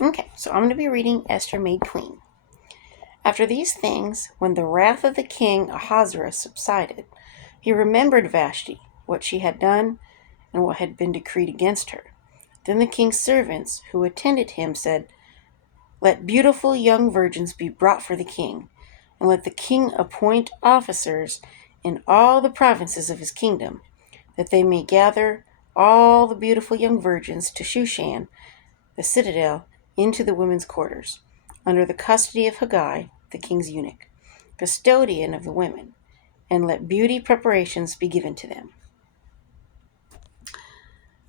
Okay, so I'm going to be reading Esther made queen. After these things, when the wrath of the king Ahasuerus subsided, he remembered Vashti, what she had done, and what had been decreed against her. Then the king's servants, who attended him, said, "Let beautiful young virgins be brought for the king, and let the king appoint officers in all the provinces of his kingdom, that they may gather all the beautiful young virgins to Shushan, the citadel, into the women's quarters, under the custody of Haggai, the king's eunuch, custodian of the women, and let beauty preparations be given to them.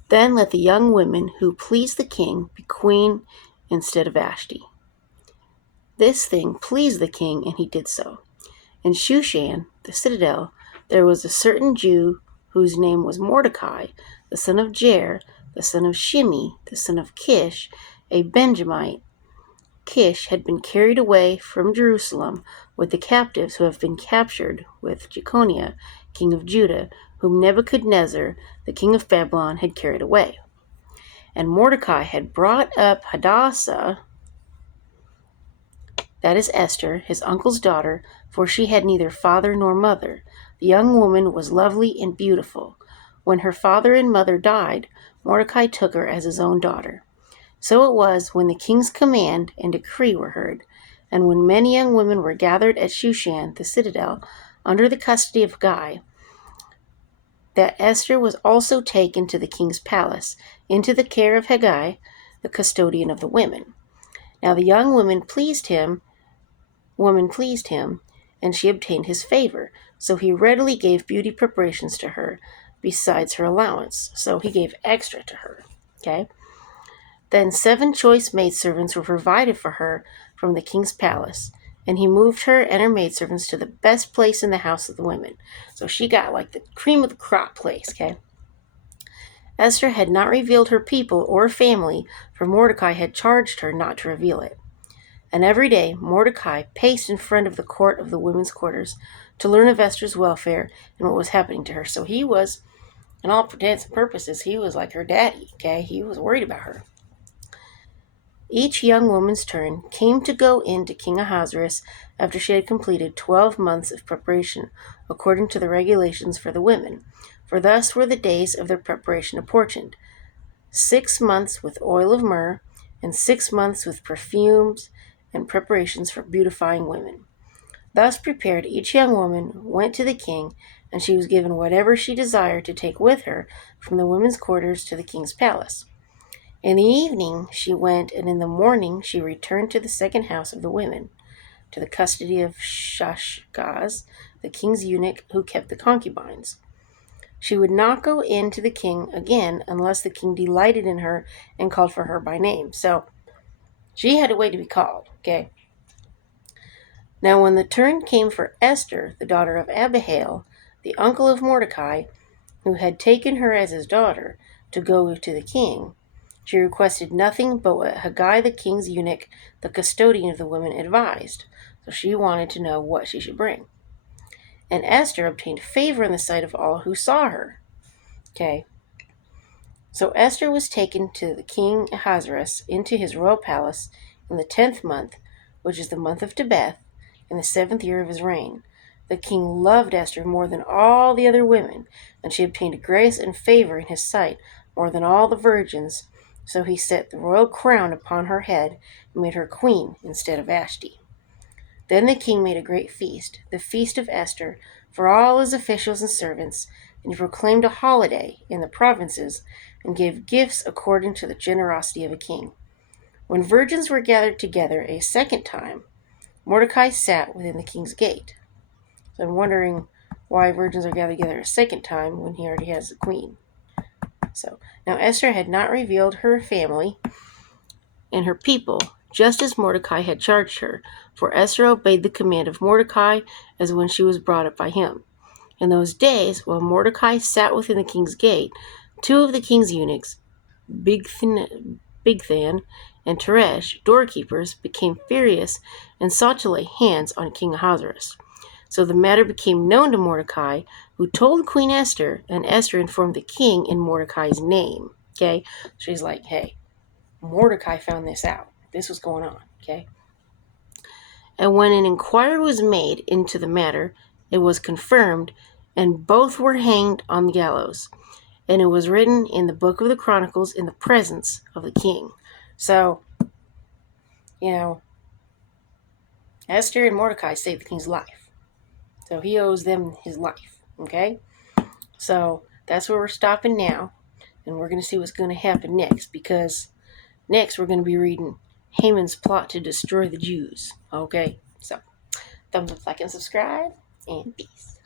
Then let the young women who please the king be queen instead of Vashti." This thing pleased the king, and he did so. In Shushan, the citadel, there was a certain Jew whose name was Mordecai, the son of Jair, the son of Shimei, the son of Kish, a Benjamite. Kish had been carried away from Jerusalem with the captives who have been captured with Jeconiah, king of Judah, whom Nebuchadnezzar, the king of Babylon, had carried away. And Mordecai had brought up Hadassah, that is Esther, his uncle's daughter, for she had neither father nor mother. The young woman was lovely and beautiful. When her father and mother died, Mordecai took her as his own daughter. So it was when the king's command and decree were heard, and when many young women were gathered at Shushan, the citadel, under the custody of Guy, that Esther was also taken to the king's palace, into the care of Haggai, the custodian of the women. Now the young woman pleased him, and she obtained his favor. So he readily gave beauty preparations to her, besides her allowance. So he gave extra to her. Okay? Then 7 choice maidservants were provided for her from the king's palace, and he moved her and her maidservants to the best place in the house of the women. So she got like the cream of the crop place, okay? Esther had not revealed her people or family, for Mordecai had charged her not to reveal it. And every day Mordecai paced in front of the court of the women's quarters to learn of Esther's welfare and what was happening to her. So he was, in all intents and purposes, he was like her daddy, okay? He was worried about her. Each young woman's turn came to go in to King Ahasuerus after she had completed 12 months of preparation, according to the regulations for the women. For thus were the days of their preparation apportioned: 6 months with oil of myrrh, and 6 months with perfumes and preparations for beautifying women. Thus prepared, each young woman went to the king, and she was given whatever she desired to take with her from the women's quarters to the king's palace. In the evening she went, and in the morning she returned to the second house of the women, to the custody of Shashgaz, the king's eunuch who kept the concubines. She would not go in to the king again unless the king delighted in her and called for her by name. So she had to wait to be called, okay? Now when the turn came for Esther, the daughter of Abihail, the uncle of Mordecai, who had taken her as his daughter, to go to the king, she requested nothing but what Haggai, the king's eunuch, the custodian of the women, advised. So she wanted to know what she should bring. And Esther obtained favor in the sight of all who saw her. Okay. So Esther was taken to the king Ahasuerus into his royal palace in the 10th month, which is the month of Tebeth, in the 7th year of his reign. The king loved Esther more than all the other women, and she obtained grace and favor in his sight more than all the virgins. So he set the royal crown upon her head and made her queen instead of Vashti. Then the king made a great feast, the feast of Esther, for all his officials and servants, and he proclaimed a holiday in the provinces and gave gifts according to the generosity of a king. When virgins were gathered together a second time, Mordecai sat within the king's gate. So I'm wondering why virgins are gathered together a second time when he already has a queen. So now Esther had not revealed her family and her people, just as Mordecai had charged her, for Esther obeyed the command of Mordecai as when she was brought up by him. In those days, while Mordecai sat within the king's gate, 2 of the king's eunuchs, Bigthan and Teresh, doorkeepers, became furious and sought to lay hands on King Ahasuerus. So the matter became known to Mordecai, who told Queen Esther, and Esther informed the king in Mordecai's name. Okay, she's like, hey, Mordecai found this out. this was going on, okay? And when an inquiry was made into the matter, it was confirmed, and both were hanged on the gallows. And it was written in the book of the Chronicles in the presence of the king. So, Esther and Mordecai saved the king's life. So he owes them his life, okay? So that's where we're stopping now. And we're going to see what's going to happen next, because next we're going to be reading Haman's plot to destroy the Jews, okay? So thumbs up, like, and subscribe, and peace.